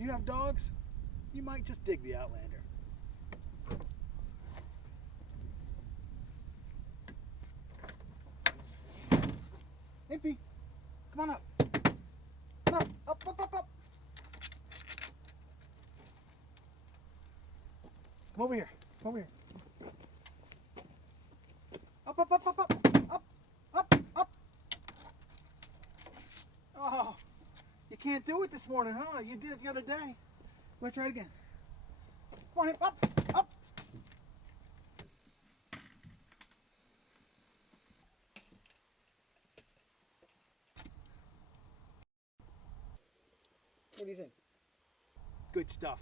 You have dogs, you might just dig the Outlander. MP, come on up. Come on, up. Come over here. Up. Oh, you can't do it this morning, huh? You did it the other day. Let's try it again. Come on, up. What do you think? Good stuff.